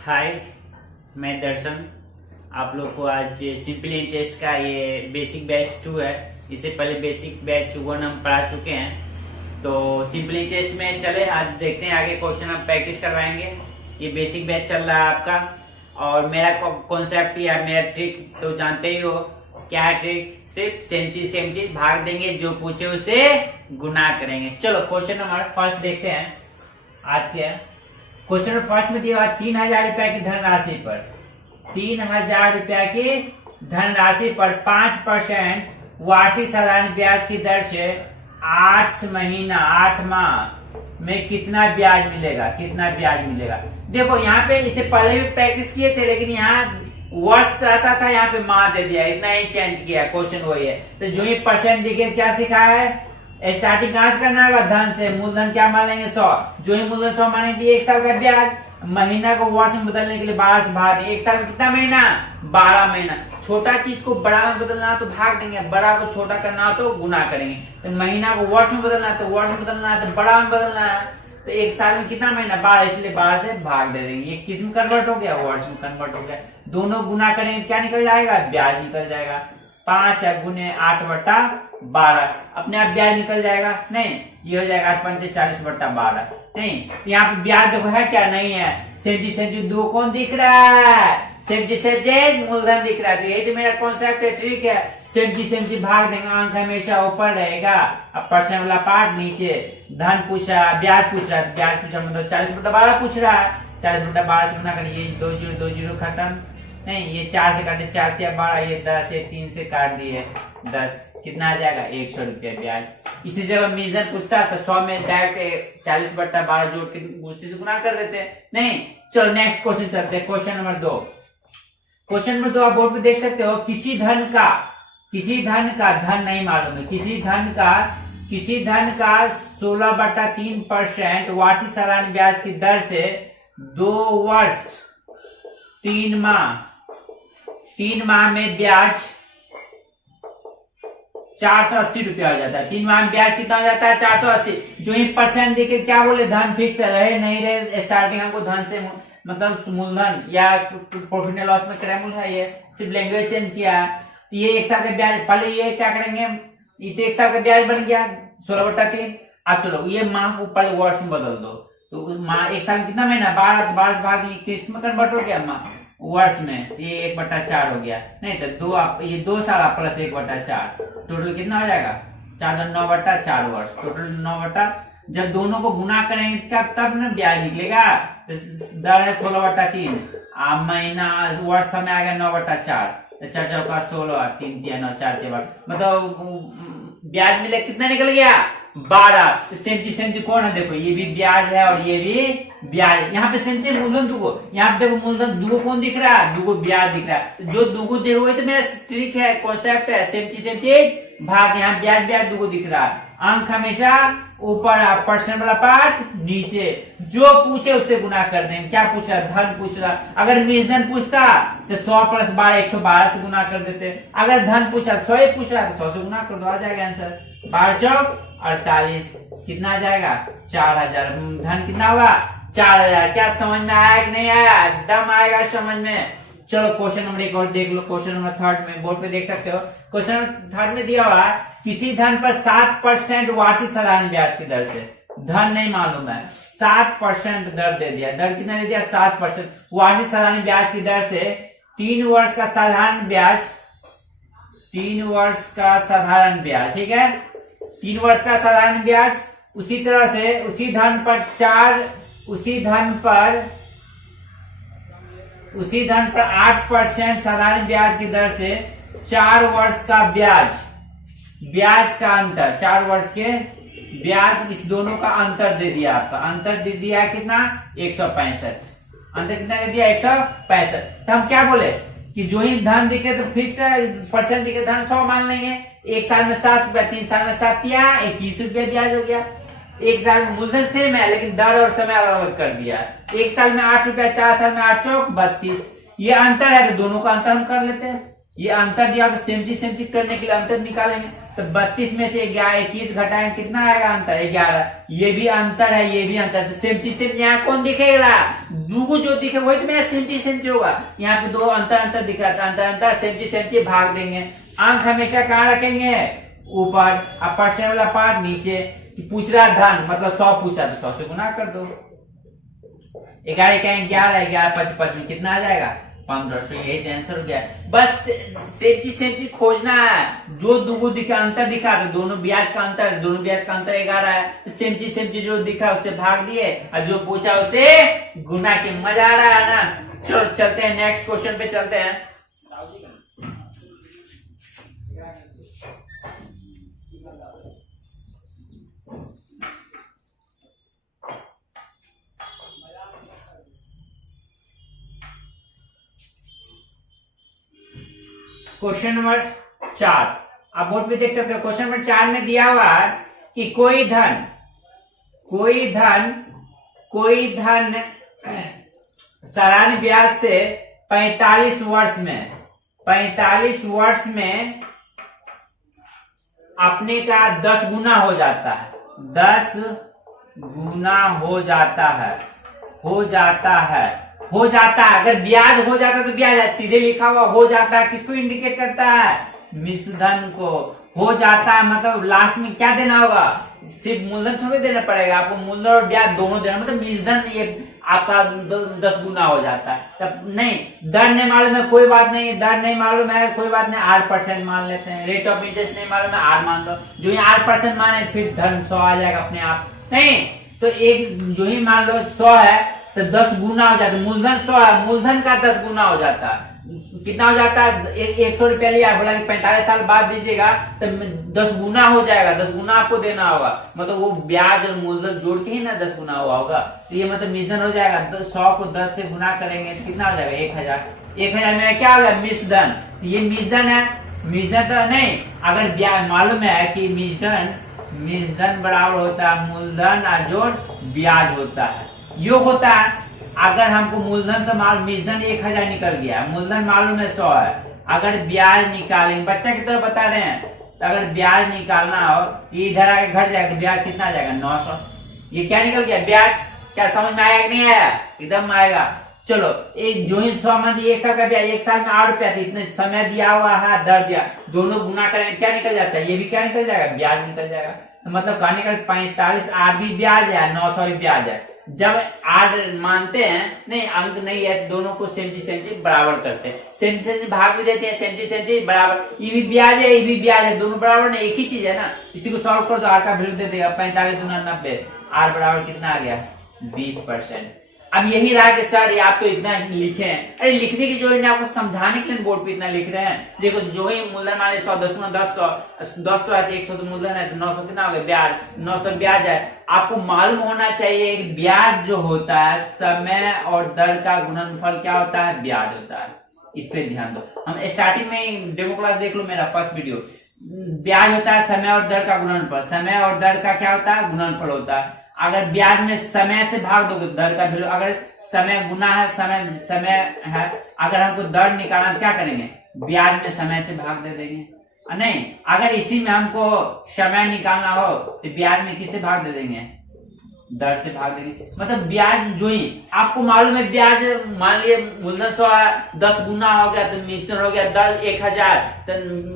हाय, मैं दर्शन। आप लोग को आज सिंपल इंटरेस्ट का ये बेसिक बैच 2 है। इससे पहले बेसिक बैच 1 हम पढ़ा चुके हैं। तो सिंपल इंटरेस्ट में चले, आज देखते हैं आगे क्वेश्चन हम प्रैक्टिस करवाएंगे। ये बेसिक बैच चल रहा है आपका, और मेरा कॉन्सेप्ट या मेरा ट्रिक तो जानते ही हो। क्या है ट्रिक? सिर्फ सेम चीज भाग देंगे, जो पूछे उसे गुना करेंगे। चलो क्वेश्चन नंबर फर्स्ट देखते हैं। आज क्या है क्वेश्चन फर्स्ट में दिया हुआ 3,000 रुपया की धनराशि पर 3,000 रुपया की धनराशि पर 5% वार्षिक साधारण ब्याज की दर से 8 माह में कितना ब्याज मिलेगा? देखो यहाँ पे इसे पहले भी प्रैक्टिस किए थे, लेकिन यहाँ वर्ष रहता था, यहाँ पे माह दे दिया, इतना ही चेंज किया। क्वेश्चन वही है। तो जो ही परसेंट दिखे, क्या सिखाया है? स्टार्टिंग कहां से करना होगा? धन से। मूलधन क्या मान लेंगे? 100। जो ही मूलधन 100 मानेंगे, 1 साल का ब्याज। महीना को वर्ष में बदलने के लिए 12 से भाग देंगे। 1 साल में कितना महीना? 12 महीना। छोटा चीज को बड़ा में बदलना तो भाग देंगे, बड़ा को छोटा करना हो तो गुना करेंगे। तो महीना को वर्ष में बदलना है तो वर्ष में बदलना है, तो बड़ा में बदलना है। तो 1 साल में कितना महीना? 12, इसलिए 12 से भाग दे देंगे। ये किस में कन्वर्ट हो गया? वर्ष में कन्वर्ट हो गया। दोनों गुना करेंगे, क्या निकल जाएगा? ब्याज निकल जाएगा। 5 गुने 8/12 अपने आप ब्याज निकल जाएगा। नहीं, ये हो जाएगा 8 40/12। नहीं, यहाँ पे ब्याज देखो है क्या? नहीं है। सेम दो कौन दिख रहा है? सेम मूलधन दिख रहा है। तो यही तो मेरा कॉन्सेप्ट है, ट्रिक है। सेम भाग देंगे, अंक हमेशा ऊपर रहेगा, अब परसेंट वाला पार्ट नीचे। धन पूछ रहा है, ब्याज पूछ रहा है, ब्याज पूछ रहा मतलब 40/12 पूछ रहा है। 40/12 से गुना करिए, 2 0 खत्म। नहीं, ये 4 से काटे, 4 या 12, ये 10, ये 3 से काट दिए 10। कितना आ जाएगा? 100 रुपया ब्याज। इसी जगह मीजन पूछता तो 100 में डायरेक्ट 40/12 जोड़ के उसी से गुना कर देते। नहीं, चलो नेक्स्ट क्वेश्चन चलते हैं। Question number 2। क्वेश्चन नंबर 2 आप बोर्ड पे देख सकते हो। किसी धन का धन नहीं मालूम है, किसी धन का 16/3% वार्षिक साधारण ब्याज की दर से 2 वर्ष 3 माह में ब्याज 480 रुपया हो जाता है। 3 माह में ब्याज कितना हो जाता है? 480। जो ही परसेंट देके क्या बोले? धन फिक्स रहे नहीं रहे, स्टार्टिंग हमको धन से मतलब मूलधन या प्रॉफिट एंड लॉस में क्रैमुल है, ये सिर्फ लैंग्वेज चेंज किया। तो ये 1 साल का ब्याज, पहले ये क्या करेंगे? ये तो 1 साल का ब्याज बन गया 16/3। अब चलो ये माह को पहले वर्ष में बदल दो, तो माह 1 साल में कितना महीना? 12 से भाग किस में कन्वर्ट हो गया? माह वर्ष में। ये 1/4 हो गया। नहीं तो 2 ये 2 साल प्लस 1/4, टोटल कितना हो जाएगा? 9/4 वर्ष। टोटल 9 जब दोनों को गुना करेंगे तब ना ब्याज निकलेगा। दर है 16/3, महीना वर्ष समय आ गया 9/4। तो 4 चौका 16, 3 तिया 9, 4 तिया 12, मतलब ब्याज मिले कितना निकल गया? 12। सेम चीज कौन है? देखो ये भी ब्याज है और ये भी ब्याज। यहाँ पे सेम चीज मूलधन दुगो, यहाँ पे देखो मूलधन दुगो कौन दिख रहा है? दुगो ब्याज दिख रहा है। जो दुगो देखो वही तो मेरा ट्रिक है, कॉन्सेप्ट है। सेम चीज भाग, यहाँ ब्याज दुगो दिख रहा है। अंक हमेशा ऊपर, परसेंट वाला पार्ट नीचे। जो पूछे उससे गुना कर देंगे। क्या पूछ रहा? धन पूछ रहा। अगर मूलधन पूछता तो 100 + 12 112 से गुना कर देते। अगर धन पूछा 100 ही पूछ रहा तो 100 से गुना कर दो, आ जाएगा आंसर। 12 चौक 48, कितना आ जाएगा? 4000। धन कितना होगा? 4000। क्या समझ में आया कि नहीं आया? एकदम आएगा समझ में। चलो क्वेश्चन नंबर 1 और देख लो। क्वेश्चन नंबर 3 में बोर्ड पे देख सकते हो। क्वेश्चन नंबर 3 में दिया हुआ किसी धन पर 7% वार्षिक साधारण ब्याज की दर से, धन नहीं मालूम है, 7% दर दे दिया। दर कितना दे दिया? 7% वार्षिक साधारण ब्याज की दर से 3 वर्ष का साधारण ब्याज, 3 वर्ष का साधारण ब्याज, ठीक है, 3 वर्ष का साधारण ब्याज। उसी तरह से उसी धन पर 8% साधारण ब्याज की दर से 4 वर्ष का ब्याज का अंतर, 4 वर्ष के ब्याज, इस दोनों का अंतर दे दिया। आपका अंतर दे दिया कितना? 165। अंतर कितना दे दिया? 165। तो हम क्या बोले कि जो ही धन दिखे तो फिक्स है, परसेंट दिखे धन 100 मान लेंगे। 1 साल में 7 रुपया, 3 साल में 7 या 21 रुपया ब्याज हो गया। 1 साल में मूलधन सेम है, लेकिन दर और समय अलग अलग कर दिया। 1 साल में 8 रुपया, 4 साल में 8 चौक 32। ये अंतर है तो दोनों का अंतर हम कर लेते हैं। ये अंतर दिया तो सेम चीज करने के लिए अंतर निकालेंगे। तो 32 में से 21 घटाएं कितना आएगा अंतर? 11। ये भी अंतर है, ये भी अंतर। तो सेम चीज सेम यहाँ कौन दिखेगा? दूगो जो दिखे वही तो मेरा सेम चीज होगा। यहाँ पे दो अंतर अंतर दिखा, अंतर अंतर सेम चीज भाग देंगे। अंक हमेशा कहाँ रखेंगे? ऊपर। अब परसेंट वाला पार्ट नीचे। पूछ रहा धन मतलब 100 पूछा तो 100 से गुना कर दो। 11 कहें 11, 11 5 5 में कितना आ जाएगा? 1500। यही आंसर हो गया। बस सेम चीज खोजना है। जो दूगो दिखा अंतर दिखा तो दोनों ब्याज का अंतर 11 है। सेम चीज जो दिखा उससे भाग दिए और जो पूछा उसे गुना के। मजा आ रहा है ना? चलो चलते हैं नेक्स्ट क्वेश्चन पे चलते हैं। क्वेश्चन नंबर 4 आप बोर्ड पे देख सकते हो। क्वेश्चन नंबर 4 में दिया हुआ कि कोई धन साधारण ब्याज से 45 वर्ष में अपने का 10 गुना हो जाता है। 10 गुना हो जाता है। अगर ब्याज हो जाता है तो ब्याज है, सीधे लिखा हुआ हो जाता है किसको इंडिकेट करता है? मिश्रधन को। हो जाता है मतलब लास्ट में क्या देना होगा? सिर्फ मूलधन थोड़ी देना पड़ेगा आपको, मूलधन और ब्याज दोनों देना, मतलब मिश्रधन ये आपका 10 गुना हो जाता है। तब नहीं, दर नहीं मालूम है कोई बात नहीं, दर नहीं मालूम है कोई बात नहीं, 8% मान लेते हैं। रेट ऑफ इंटरेस्ट नहीं मालूम है, 8 मान लो। जो ये 8% माने फिर धन 100 आ जाएगा अपने आप। नहीं तो एक जो ही मान लो 100 है तो 10 गुना हो जाता है। मूलधन 100 है, मूलधन का 10 गुना हो जाता है। कितना हो जाता है? 100 रुपया लिया, बोला कि 45 साल बाद दीजिएगा तो 10 गुना हो जाएगा। 10 गुना आपको देना होगा, मतलब वो ब्याज और मूलधन जोड़ के ही ना 10 गुना हुआ होगा। तो ये मतलब मिश्रधन हो जाएगा। 100 को 10 से गुना करेंगे तो कितना हो जाएगा? 1000। 1000 में क्या हो गया? मिश्रधन। ये मिश्रधन है। मिश्रधन तो नहीं, अगर ब्याज मालूम है कि मिश्रधन बराबर होता है मूलधन जोड़ ब्याज होता है, योग होता है। अगर हमको मूलधन तो मिश्रधन 1000 निकल गया, मूलधन मालूम है 100 है। अगर ब्याज निकालेंगे, बच्चा की तरह बता रहे हैं, तो अगर ब्याज निकालना हो ये इधर आके घट जाएगा तो ब्याज कितना आ जाएगा? 900। ये क्या निकल गया? ब्याज। क्या समझ में आया कि नहीं आया? एकदम आएगा। चलो एक जो ही 100 मान 1 साल का ब्याज, 1 साल में 8 रुपया, इतने समय दिया हुआ है, दर दिया, दोनों गुना करेंगे क्या निकल जाता है? ये भी क्या निकल जाएगा? ब्याज निकल जाएगा। तो मतलब कहने का 45 8 भी ब्याज है, 900 भी ब्याज है। जब 8 मानते हैं, नहीं अंक नहीं है, दोनों को सेम चीज बराबर करते हैं, सेम चीज भाग भी देते हैं, सेम चीज बराबर। ये भी ब्याज है, ये भी ब्याज है, दोनों बराबर नहीं, एक ही चीज है ना। इसी को सॉल्व कर दो, आर का वैल्यू दे देगा 45 दूना 90। आर बराबर कितना आ गया? 20%। अब यही रहा कि सर आप तो इतना लिखे हैं। अरे लिखने की जो है आपको समझाने के लिए बोर्ड पे इतना लिख रहे हैं। देखो जो ही मूलधन मान 100 10 गुना 10 है तो 100 तो मूलधन है तो 900 कितना हो गया? ब्याज। 900 ब्याज है। आपको मालूम होना चाहिए कि ब्याज जो होता है समय और दर का गुणनफल क्या होता है? ब्याज होता है। इस पे ध्यान दो। हम स्टार्टिंग में डेमो क्लास देख लो, मेरा फर्स्ट वीडियो। ब्याज होता है समय और दर का गुणनफल, समय और दर का क्या होता है? गुणनफल होता है। अगर ब्याज में समय से भाग दोगे दर का वैल्यू, अगर समय गुना है, समय है, अगर हमको दर निकालना तो क्या करेंगे? ब्याज में समय से भाग दे देंगे। नहीं, अगर इसी में हमको समय निकालना हो तो ब्याज में किससे भाग दे देंगे? दर से भाग देंगे। मतलब ब्याज जो ही आपको मालूम है, ब्याज मान लिए मूलधन 100 है, 10 गुना हो गया तो मिश्रण हो गया 10 1000, तो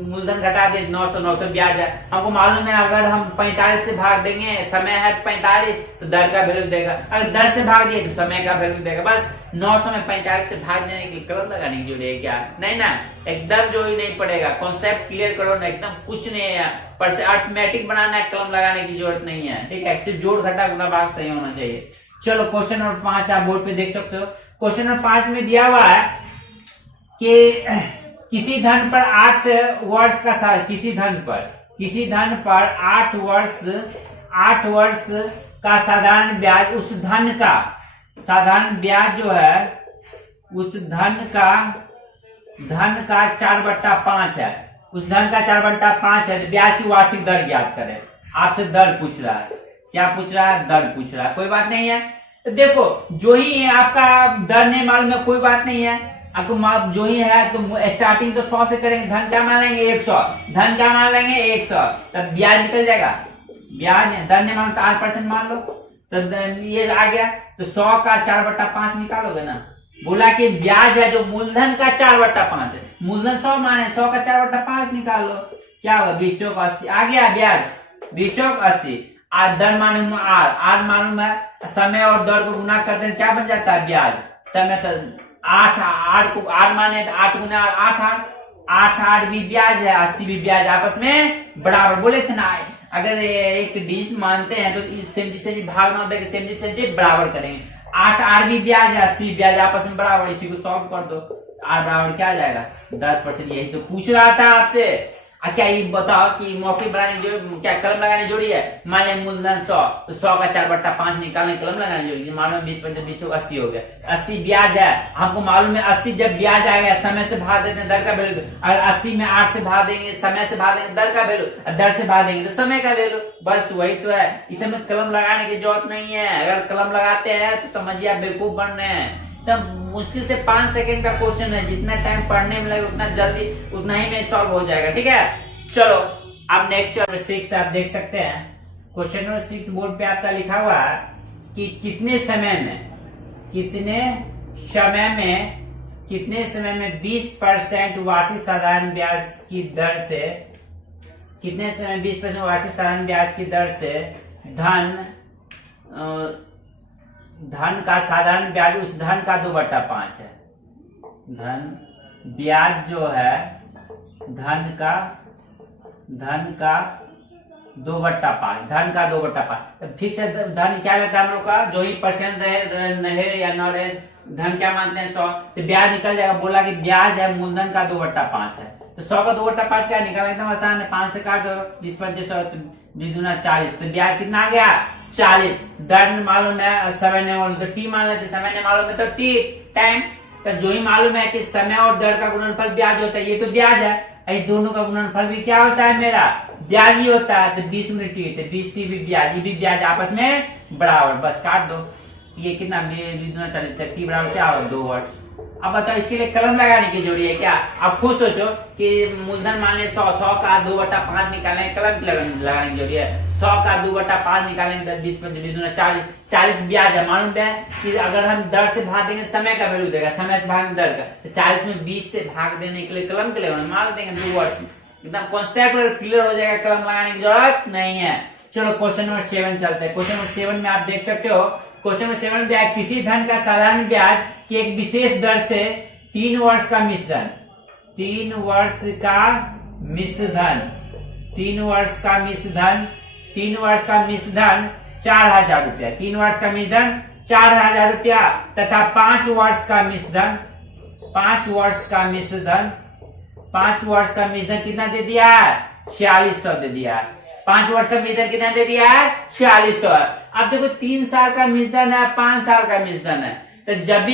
मूलधन घटा दे 900 ब्याज है। हमको मालूम है अगर हम 45 से भाग देंगे, समय है 45 तो दर का वैल्यू देगा, अगर दर से भाग दिए तो समय का वैल्यू देगा। बस 900 में 45 से भाग देने की कलम लगाने की जरूरत है क्या? नहीं ना, एकदम जो ही नहीं पड़ेगा। कॉन्सेप्ट क्लियर करो ना, एकदम कुछ नहीं है। पर से अर्थमेटिक बनाना है, कलम लगाने की जरूरत नहीं है। ठीक है, सिर्फ जोड़ घटा गुना भाग सही होना चाहिए। चलो क्वेश्चन नंबर 5 आप बोर्ड पे देख सकते हो। क्वेश्चन नंबर 5 में दिया हुआ है कि किसी धन पर 8 वर्ष का किसी धन पर 8 वर्ष का साधारण ब्याज, उस धन का साधारण ब्याज जो है उस धन का 4/5 है। उस धन का 4/5 है तो ब्याज की वार्षिक दर ज्ञात करें। आपसे दर पूछ रहा है, क्या पूछ रहा है? दर पूछ रहा है। कोई बात नहीं है। तो देखो जो ही आपका दर नहीं मालूम है कोई बात नहीं है, आपको जो ही है तो स्टार्टिंग तो 100 से करेंगे, धन क्या मान लेंगे 100, धन क्या मान लेंगे 100, तब ब्याज निकल जाएगा, ब्याज धन ने मानो तो 8% मान लो, तो ये आ गया, तो 100 का 4/5 निकालोगे ना, बोला कि ब्याज है जो मूलधन का 4/5 है, मूलधन 100 माने 100 का 4/5 निकाल लो, क्या होगा 20 चौक 80 आ गया ब्याज, 20 चौक 80, धन मालूम है आर मालूम है, समय और दर को गुना करते हैं क्या बन जाता है ब्याज, समय तो 8 को 8 माने तो 8 गुना 8 भी ब्याज है, 80 भी ब्याज, आपस में बराबर बोले थे ना, अगर एक डिजिट मानते हैं तो सेम भाग ना देकर सेम बराबर करेंगे, 8 भी ब्याज है 80 ब्याज आपस में बराबर, इसी को सॉल्व कर दो, आर बराबर क्या आ जाएगा 10%, यही तो पूछ रहा था आपसे। क्या ये बताओ कि मौखिक बनाने जो क्या कलम लगाने जोड़ी है, मान लिया मूलधन 100 तो 100 का 4/5 निकालने कलम लगाने जोड़ी, मालूम 20 चौक 80 हो गया, 80 ब्याज है, हमको मालूम है 80 जब ब्याज आएगा समय से भाग देते हैं दर का वैल्यू, अगर 80 में 8 से भाग देंगे समय से भाग देंगे दर का वैल्यू, दर से भाग देंगे तो समय का वैल्यू, बस वही तो है, इसमें कलम लगाने की जरूरत नहीं है, अगर कलम लगाते हैं तो समझिए आप बेवकूफ बन रहे हैं, तब मुश्किल से 5 सेकंड का क्वेश्चन है, जितना टाइम पढ़ने में लगे उतना जल्दी उतना ही में सॉल्व हो जाएगा, ठीक है। चलो अब नेक्स्ट नंबर 6 आप देख सकते हैं, क्वेश्चन नंबर 6 बोर्ड पे आपका लिखा हुआ है कि कितने समय में 20% वार्षिक साधारण ब्याज की दर से, कितने समय 20% वार्षिक साधारण ब्याज की दर से धन का साधारण ब्याज उस धन का 2/5 है, धन ब्याज जो है धन का 2/5, धन का 2/5, फिक्स है, धन क्या रहता है हम लोग का, जो ही परसेंट रहे या न रहे, धन क्या मानते हैं 100, तो ब्याज निकल जाएगा, बोला कि ब्याज है मूलधन का 2/5 है, तो 100 का 2/5 क्या निकालना एकदम आसान है, 5 से काट दो, 20 100 20 दूना 40, तो ब्याज कितना आ गया 40, दर मालूम है समय ने मालूम तो टी मान लेते, समय ने मालूम है तो टी टाइम, तो जो ही मालूम है कि समय और दर का गुणनफल ब्याज होता है, ये तो ब्याज है, इस दोनों का गुणनफल भी क्या होता है मेरा ब्याज ही होता है, तो 20 टी, तो 20 टी भी ब्याज, ये भी ब्याज आपस में बराबर, बस काट दो, ये कितना 40 टी बराबर क्या होगा 2 वर्ष। अब बताओ इसके लिए कलम लगाने की जरूरी है क्या, आप खुद सोचो कि मूलधन मान ले 100 का 2/5 निकालने कलम लगाने की जरूरी है, 100 का 2/5 निकालेंगे 20 40 ब्याज है, मालूम है कि अगर हम दर से भाग देंगे समय का वैल्यू देगा, समय से भाग दर का, तो 40 में 20 से भाग देने के लिए कलम के लिए मान देंगे 2 वर्ष, एकदम कॉन्सेप्ट क्लियर हो जाएगा, कलम लगाने की जरूरत नहीं है। चलो क्वेश्चन नंबर 7 चलते हैं, क्वेश्चन नंबर 7 में आप देख सकते हो, क्वेश्चन नंबर 7 में किसी धन का साधारण ब्याज की एक विशेष दर से 3 वर्ष का मिश्रण, 3 वर्ष का मिश्रण 4,000 रुपया, 3 वर्ष का मिश्रण 4,000 रुपया तथा 5 वर्ष का मिश्रण 5 वर्ष का मिश्रण कितना दे दिया है 4600 दे दिया है, 5 वर्ष का मिश्रण कितना दे दिया है 4600। अब देखो 3 साल का मिश्रण है 5 साल का मिश्रण है, तो जब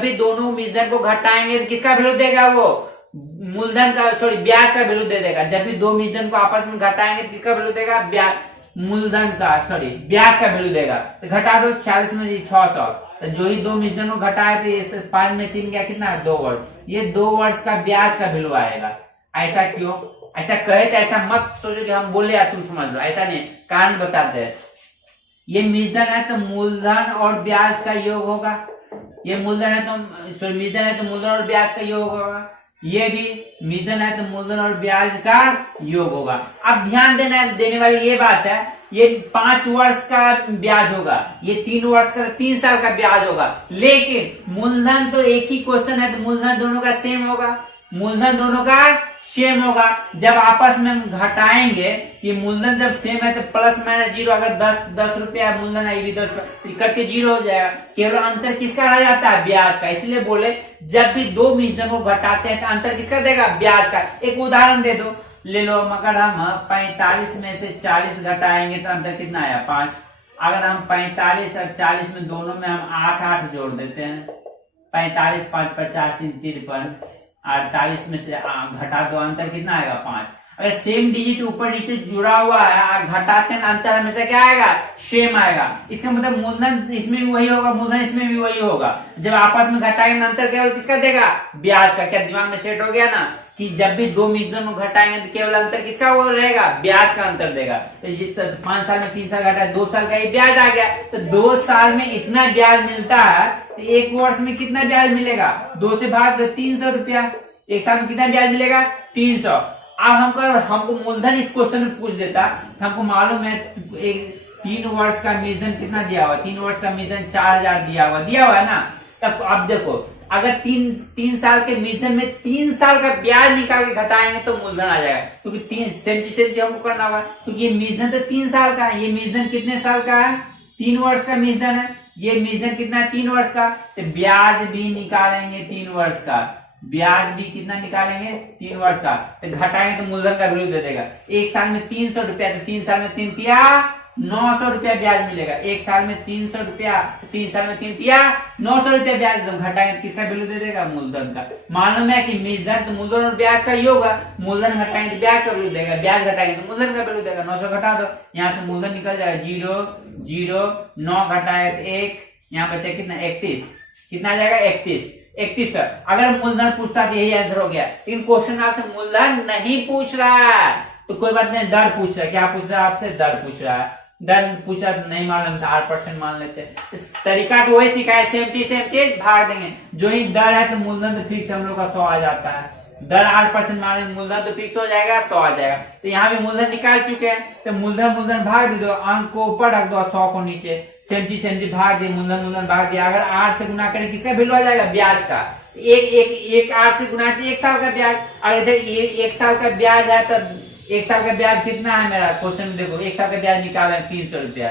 भी दोनों मिश्रण को घटाएंगे तो किसका वैल्यू देगा, वो मूलधन का ब्याज का वैल्यू दे देगा, जब भी दो मिश्रण को आपस में घटाएंगे तो किसका वैल्यू देगा मूलधन का ब्याज का वैल्यू देगा, तो घटा दो 46 में 600, तो जो ही दो मिश्रण को घटाए तो 5 में 3 क्या कितना है 2 वर्ष, ये 2 वर्ष का ब्याज का वैल्यू आएगा। ऐसा क्यों, ऐसा कहे तो ऐसा मत सोचो कि हम बोले या तुम समझ लो, ऐसा नहीं, कारण बताते हैं। ये मिश्रण है तो मूलधन और ब्याज का योग होगा, ये मूलधन है तो मिश्रण है तो मूलधन और ब्याज का योग होगा, ये भी मिश्रण है तो मूलधन और ब्याज का योग होगा। अब ध्यान देने वाली ये बात है, ये 5 वर्ष का ब्याज होगा, ये 3 वर्ष का 3 साल का ब्याज होगा, लेकिन मूलधन तो एक ही क्वेश्चन है तो मूलधन दोनों का सेम होगा, मूलधन दोनों का सेम होगा। जब आपस में घटाएंगे, ये मूलधन जब सेम है तो प्लस माइनस 0, अगर 10 रुपया मूलधन है, ये भी 10 इकट्ठ के 0 हो जाएगा, केवल अंतर किसका रह जाता है ब्याज का। इसलिए बोले जब भी दो मिश्रण को घटाते हैं तो अंतर किसका देगा ब्याज का। एक उदाहरण दे दो, ले लो, मगर हम 45 में से 40 घटाएंगे तो अंतर कितना आया 5। अगर हम 45 और 40 में दोनों में हम 8 जोड़ देते हैं, 45 5 50 3 53, 48 में से घटा दो, अंतर कितना आएगा 5। अगर सेम डिजिट ऊपर नीचे जुड़ा हुआ है, घटाते हैं, अंतर हमेशा क्या आएगा, सेम आएगा। इसका मतलब मूलधन इसमें भी वही होगा, मूलधन इसमें भी वही होगा। जब आपस में घटाएंगे अंतर केवल किसका देगा, ब्याज का। क्या दिमाग में सेट हो गया ना कि जब भी दो मिश्रण को घटाएंगे तो केवल अंतर किसका वो रहेगा, ब्याज का अंतर देगा। तो जिस 5 साल में 3 साल घटा, 2 साल का ये ब्याज आ गया, तो 2 साल में इतना ब्याज मिलता है, तो 1 वर्ष में कितना ब्याज मिलेगा, 2 से भाग दो, 300 रुपया। 1 साल में कितना ब्याज मिलेगा, 300। अब हमको मूलधन इस क्वेश्चन में पूछ देता, तो हमको मालूम है 3 वर्ष का मूलधन कितना दिया हुआ, 3 वर्ष का मूलधन 4000 दिया हुआ है ना। तब अब देखो, अगर 3 साल के मूलधन में 3 साल का ब्याज निकाल के घटाएंगे तो मूलधन आ जाएगा, क्योंकि सेम चीज हमको करना होगा, क्योंकि ये मूलधन तो 3 साल का है। ये मूलधन कितने साल का है, 3 वर्ष का मूलधन है। ये मूलधन कितना है, 3 वर्ष का। तो ब्याज भी निकालेंगे 3 वर्ष का, ब्याज भी कितना निकालेंगे, 3 वर्ष का। तो घटाएंगे तो मूलधन का वैल्यू दे देगा। 1 साल में 300 रुपया, तो 3 साल में 3 तिया 900 रुपया ब्याज मिलेगा। 1 साल में 300 रुपया, 3 साल में 3 तिया 900 रुपया ब्याज घटाएंगे तो किसका वैल्यू दे देगा, मूलधन का। मालूम है कि मूलधन तो मूलधन और ब्याज का योग है, मूलधन घटाएंगे तो ब्याज का वैल्यू देगा, ब्याज घटाएंगे तो मूलधन का वैल्यू देगा। 900 घटा दो, यहाँ से मूलधन निकल जाएगा 0 0, 9 घटाए तो 1, यहाँ बचा कितना 31, कितना आ जाएगा 31। अगर मूलधन पूछता तो यही आंसर हो गया, लेकिन क्वेश्चन आपसे मूलधन नहीं पूछ रहा है, तो कोई बात नहीं, दर पूछ रहा है। क्या पूछ रहा है आपसे, दर पूछ रहा है। दर पूछा नहीं मालूम था, 8% मान लेते हैं। इस तरीका तो वही सिखाया, सेम चीज भाग देंगे। जो ही दर है तो मूलधन तो फिक्स हम लोग का 100 आ जाता है। दर 8% मान लेंगे, मूलधन तो फिक्स हो जाएगा, 100 आ जाएगा। तो यहाँ भी मूलधन निकाल चुके हैं, तो मूलधन भाग दे दो, अंक को ऊपर रख दो, 100 को नीचे। सेम चीज भाग दे, मूलधन भाग दिया। अगर 8 से गुना करें किसका वैल्यू आ जाएगा, ब्याज का। एक 8 से गुना 1 साल का ब्याज। अगर इधर 1 साल का ब्याज है तो 1 साल का ब्याज कितना है मेरा, क्वेश्चन में देखो 1 साल का ब्याज निकाला है 300 रुपया।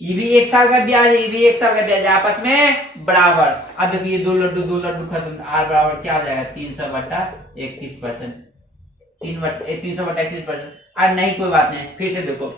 ये भी 1 साल का ब्याज है, ये भी 1 साल का ब्याज है, आपस में बराबर। अब देखो ये 2 लड्डू खत्म, आर बराबर क्या आ जाएगा, 300 बटा 31%, 300 बटा 31%। और नहीं कोई बात नहीं, फिर से देखो,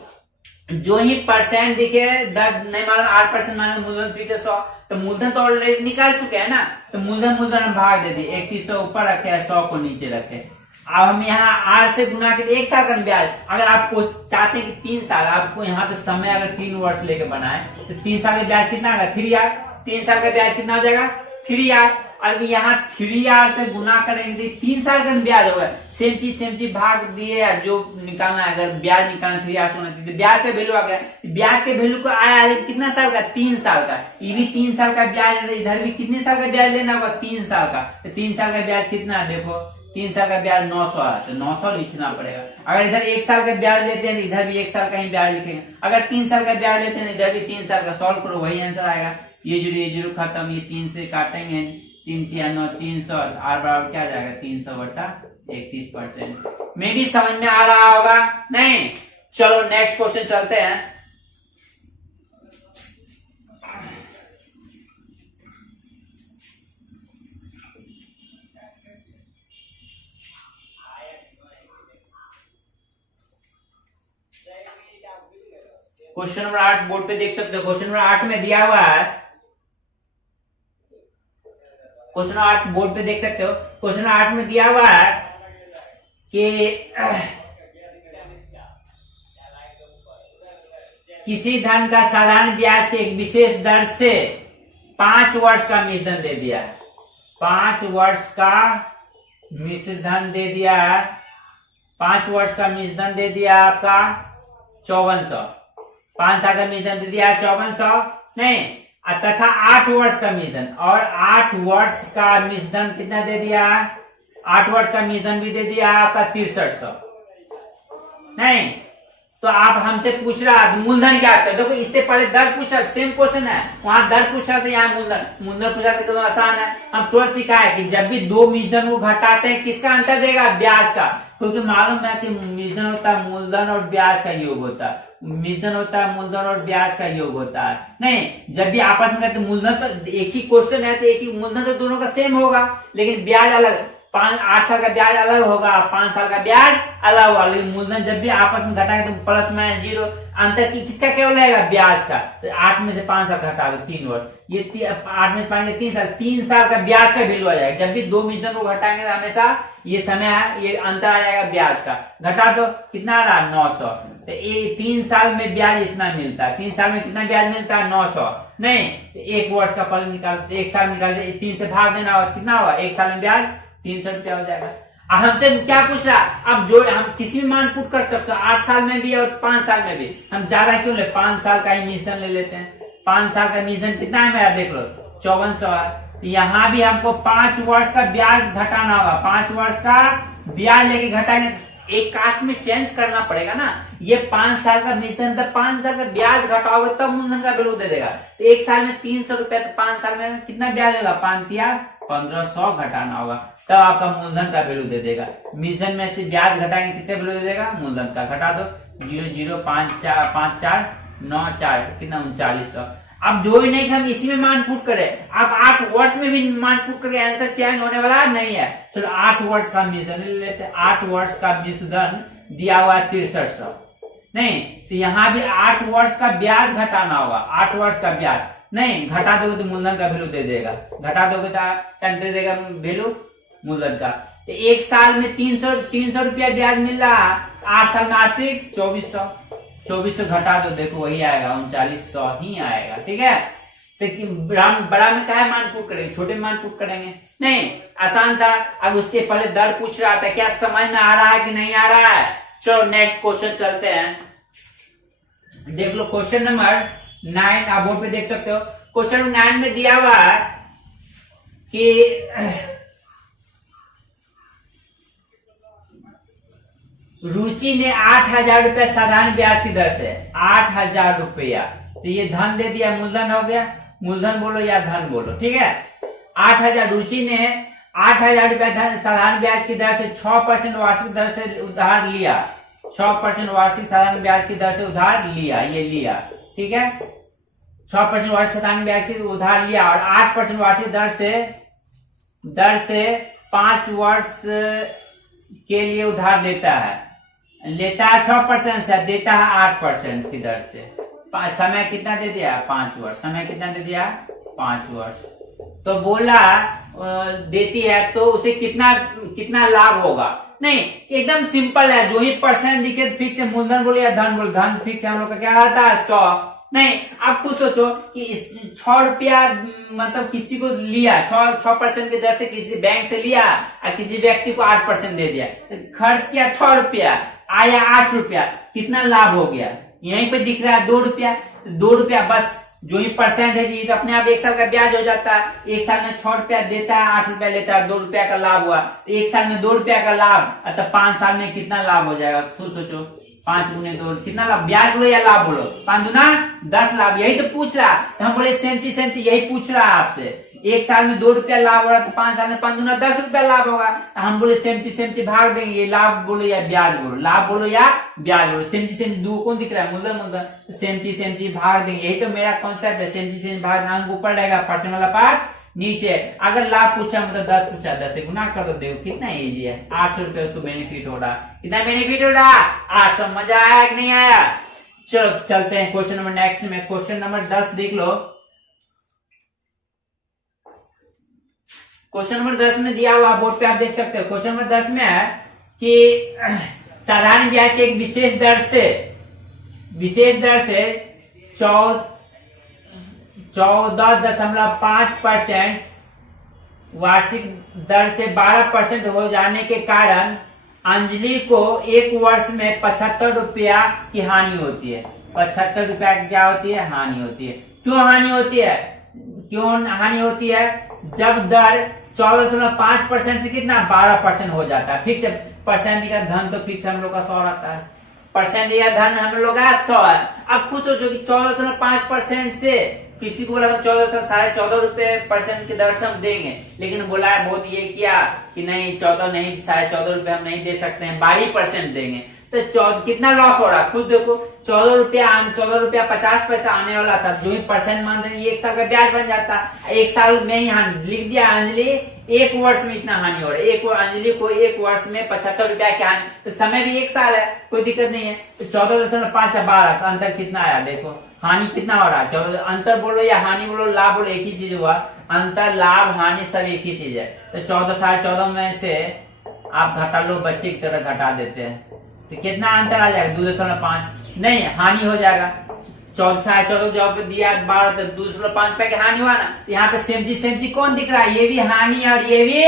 जो ही परसेंट दिखे, दर नहीं मालूम, 8% मालूम, मूलधन फिर से 100, तो मूलधन तो ऑलरेडी निकाल चुके हैं ना, तो मूलधन हम भाग दे दिए, 3100 ऊपर रखे, 100 को नीचे रखे। अब हम यहाँ 8 से गुना के 1 साल का ब्याज। अगर आपको चाहते हैं कि 3 साल, आपको यहाँ पे समय अगर 3 वर्ष लेके बनाए, तो 3 साल का ब्याज कितना आएगा, 3R। 3 साल का ब्याज कितना हो जाएगा, 3R। अब यहाँ 3R से गुना करेंगे तो 3 साल का ब्याज होगा। सेम चीज भाग दिए, जो निकालना है, अगर ब्याज निकालना 3R से गुना, तो ब्याज का वैल्यू आ गया। ब्याज के वैल्यू को आया है कितना साल का, 3 साल का। ये भी 3 साल का ब्याज है, इधर भी कितने साल का ब्याज लेना होगा, 3 साल का। तो 3 साल का ब्याज कितना है, देखो 3 साल का ब्याज 900 है, तो 900 लिखना पड़ेगा। अगर इधर 1 साल का ब्याज लेते हैं तो इधर भी 1 साल का ही ब्याज लिखेंगे। अगर 3 साल का ब्याज लेते हैं इधर भी 3 साल का, सॉल्व करो वही आंसर आएगा। ये जीरो खत्म, ये 3 से काटेंगे, 3 तिया 9, 300, आर बराबर क्या जाएगा, 300 बटा 31%। मे भी समझ में आ रहा होगा, नहीं? चलो नेक्स्ट क्वेश्चन चलते हैं। क्वेश्चन नंबर 8 बोर्ड पे देख सकते हो। क्वेश्चन नंबर 8 में दिया हुआ है, क्वेश्चन 8 बोर्ड पे देख सकते हो। क्वेश्चन 8 में दिया हुआ है कि किसी धन का साधारण ब्याज के एक विशेष दर से 5 वर्ष का मिश्रण दे दिया। 5 वर्ष का मिश्रण दे दिया, 5 वर्ष का मिश्रण दे दिया आपका 5400। 5 साल का मिश्रण दे दिया 5400, नहीं, तथा 8 वर्ष का मिश्रण, और 8 वर्ष का मिश्रण कितना दे दिया, 8 वर्ष का मिश्रण भी दे दिया आपका 6300, नहीं। तो आप हमसे पूछ रहा मूलधन क्या कर, देखो इससे पहले दर पूछा, सेम क्वेश्चन है, वहां दर पूछा तो यहाँ मूलधन पूछा तो आसान है। हम तुरंत सीखा है कि जब भी दो मिश्रण को घटाते हैं किसका अंतर देगा, ब्याज का, क्योंकि मालूम है कि मिश्रण होता है मूलधन और ब्याज का योग होता है, मिश्रण होता है मूलधन और ब्याज का योग होता है, नहीं। जब भी आपस में तो मूलधन तो एक ही क्वेश्चन है, तो एक ही मूलधन तो दोनों का सेम होगा, लेकिन ब्याज अलग। 8 साल का ब्याज अलग होगा, 5 साल का ब्याज अलग होगा, लेकिन मूलधन जब भी आपस में घटाएंगे तो प्लस माइनस जीरो, अंतर किसका केवल रहेगा, ब्याज का। तो 8 में से 5 साल घटा दो 3 वर्ष, ये 8 में से 5 3 साल का ब्याज का वैल्यू आ जाएगा। जब भी दो मूलधन को घटाएंगे तो हमेशा ये समय है, ये अंतर आ जाएगा ब्याज का। घटा दो, कितना आ रहा, 900। तो ये 3 साल में ब्याज इतना मिलता है, 3 साल में कितना ब्याज मिलता है, 900। नहीं, 1 वर्ष का फल निकाल, 1 साल निकाल, 3 से भाग देना होगा, कितना होगा, 1 साल में ब्याज 300 रुपया हो जाएगा। हमसे क्या पूछ रहा, अब जो हम किसी भी मान पुट कर सकते हो, 8 साल में भी और 5 साल में भी। हम ज्यादा क्यों ले, 5 साल का ही मूलधन ले लेते हैं। 5 साल का मूलधन कितना है मेरा, देख लो 5400 है। तो यहाँ भी हमको 5 वर्ष का ब्याज घटाना होगा, 5 वर्ष का ब्याज लेके घटाएंगे, एक कास्ट में चेंज करना पड़ेगा ना। ये 5 साल का मूलधन था, 5 साल का ब्याज घटाओगे तब मूलधन का वैल्यू दे देगा। तो 1 साल में 300 रुपया, तो 5 साल में कितना ब्याज होगा, 5 तिया 1500 घटाना होगा, तब आपका मूलधन का वैल्यू दे देगा। मूलधन में से ब्याज घटाएंगे, किसका वैल्यू दे देगा, मूलधन का। घटा दो, 00549 कितना 3900। अब जो ही नहीं कि हम इसी में मान पुट करें, अब 8 वर्ष में भी मान पुट करके आंसर चेंज होने वाला नहीं है। चलो 8 वर्ष का मूलधन ले लेते हैं। 8 वर्ष का मूलधन दिया हुआ है 6300, नहीं तो यहाँ भी 8 वर्ष का ब्याज घटाना होगा, 8 वर्ष का ब्याज नहीं, घटा दोगे तो मूलधन का वैल्यू दे देगा, घटा दोगे तो दे देगा वैल्यू मूलधन का। तो 1 साल में 300 रुपया ब्याज मिल रहा है, 8 साल में आर्थिक 2400 घटा दो, देखो वही आएगा 3900 ही आएगा। ठीक है, तो बड़ा में क्या मान पुट करेंगे, छोटे में मान पुट करेंगे, नहीं आसान था। अब उससे पहले दर पूछ रहा था, क्या समझ में आ रहा है कि नहीं आ रहा है। चलो नेक्स्ट क्वेश्चन चलते हैं, देख लो क्वेश्चन नंबर 9, आप बोर्ड पे देख सकते हो। क्वेश्चन नंबर 9 में दिया हुआ है कि रुचि ने 8000 रुपया साधारण ब्याज की दर से, 8000 रुपया, तो ये धन दे दिया, मूलधन हो गया, मूलधन बोलो या धन बोलो। ठीक है, 8000, रुचि ने 8000 रुपया साधारण ब्याज की दर से 6% वार्षिक दर से उधार लिया, 6% वार्षिक साधारण ब्याज की दर से उधार लिया, ये लिया। ठीक है, 6% वार्षिक साधारण ब्याज की उधार लिया और 8% वार्षिक दर से 5 वर्ष के लिए उधार देता है, लेता है 6% से, देता है 8% की दर से। समय कितना दे दिया, 5 वर्ष। समय कितना दे दिया, 5 वर्ष। तो बोला देती है तो उसे कितना लाभ होगा। नहीं, एकदम सिंपल है, जो ही परसेंट दिखे फिक्स है, मूलधन बोले या धन बोले, धन फिक्स है हम लोग का क्या रहता है 100। नहीं, आप खुद सोचो कि 6 रुपया मतलब किसी को लिया, 6% की दर से किसी बैंक से लिया और किसी व्यक्ति को 8% दे दिया, खर्च किया 6 रुपया, आया 8 रुपया, कितना लाभ हो गया, यहीं पे दिख रहा है 2 रुपया। 2 रुपया बस, जो ही परसेंट है जी तो अपने आप 1 साल का ब्याज हो जाता है। 1 साल में 6 रुपया देता है, 8 रुपया लेता है, 2 रुपया का लाभ हुआ। 1 साल में 2 रुपया का लाभ, तो 5 साल में कितना लाभ हो जाएगा, खुद सोचो। 5 गुने 2 कितना लाभ, ब्याज बोलो या लाभ बोलो, 5 दूना 10 लाभ, यही तो पूछ रहा। तो हम बोले सेम चीज यही पूछ रहा है आपसे। 1 साल में 2 रुपया लाभ हो रहा है तो 5 साल में 5 दूना 10 रुपया लाभ होगा। हम बोले सेम चीज भाग देंगे, ये लाभ बोलो या ब्याज बोलो, लाभ बोलो या ब्याज बोलो। सेम चीज दो कौन दिख रहा है, मूलधन, सेम चीज भाग देंगे, यही तो मेरा कॉन्सेप्ट है। सेम चीज भाग, अंक ऊपर रहेगा, परसेंट वाला पार्ट नीचे। अगर लाभ पूछा मतलब 10 पूछा, 10 से गुना कर दो, देखो कितना इजी है। 800 रुपया उसको बेनिफिट हो रहा, कितना बेनिफिट हो रहा, 800। मजा आया कि नहीं आया। चलो चलते हैं क्वेश्चन नंबर नेक्स्ट में। क्वेश्चन नंबर 10 देख लो। क्वेश्चन नंबर 10 में दिया हुआ बोर्ड पे आप देख सकते हो। क्वेश्चन नंबर 10 में है कि साधारण ब्याज के एक विशेष दर से 14.5% वार्षिक दर से 12% हो जाने के कारण अंजलि को 1 वर्ष में 75 रुपया की हानि होती है। 75 रुपया की क्या होती है, हानि होती है। क्यों हानि होती है, जब दर 14.5% से कितना 12% हो जाता है। फिक्स परसेंट का धन तो फिक्स हम लोग का 100 रहता है, परसेंट या धन हम लोग का 100 है। अब खुद सोचो कि 14.5% से किसी को बोला हम 14.5 रुपए परसेंट की दर से हम देंगे, लेकिन बोला है बहुत ये किया कि नहीं 14 नहीं 14.5 रुपए हम नहीं दे सकते हैं, 12% देंगे। तो कितना लॉस हो रहा है खुद देखो। ₹14.50 आने वाला था, जो ही परसेंट मान देंगे 1 साल का ब्याज बन जाता। 1 साल में ही हानि लिख दिया अंजलि, 1 वर्ष में इतना हानि हो रहा है, अंजलि को 1 वर्ष में ₹75 की हानि, तो समय भी 1 साल है, कोई दिक्कत नहीं है। तो 14.5 12 का अंतर कितना आया, देखो हानि कितना हो रहा है। 14 अंतर बोलो या हानि बोलो, लाभ बोलो, एक ही चीज हुआ। अंतर लाभ हानि सब एक ही चीज है। तो 14 14.5 में से आप घटा लो, बच्चे की तरह घटा देते हैं, तो कितना अंतर आ जाएगा, 2.5 नहीं हानि हो जाएगा। 14.5 जब दिया 12 तो ₹2.5 की हानि हुआ ना। यहाँ पे सेम जी कौन दिख रहा है, ये भी हानि है और ये भी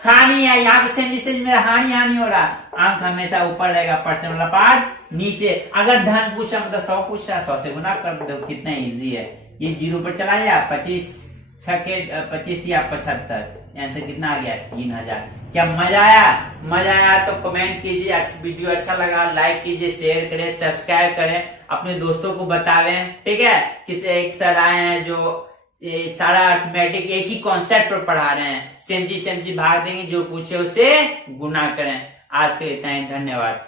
हानि है। यहाँ पे सेम जी में हानि हो रहा है। अंक हमेशा ऊपर रहेगा, परसेंट वाला पार्ट नीचे। अगर धन पूछा मतलब 100 पूछा, 100 से गुना कर दो, कितना इजी है। ये 0 पर चला गया, 25 6 25 या 75, आंसर कितना आ गया, 3000। क्या मजा आया? मजा आया तो कमेंट कीजिए, वीडियो अच्छा लगा लाइक कीजिए, शेयर करें, सब्सक्राइब करें, अपने दोस्तों को बतावें, ठीक है। किसी एक सर आए हैं जो सारा अर्थमेटिक एक ही कॉन्सेप्ट पर पढ़ा रहे हैं, सेम जी भाग देंगे, जो पूछे उसे गुना करें। आज के लिए इतना ही, धन्यवाद।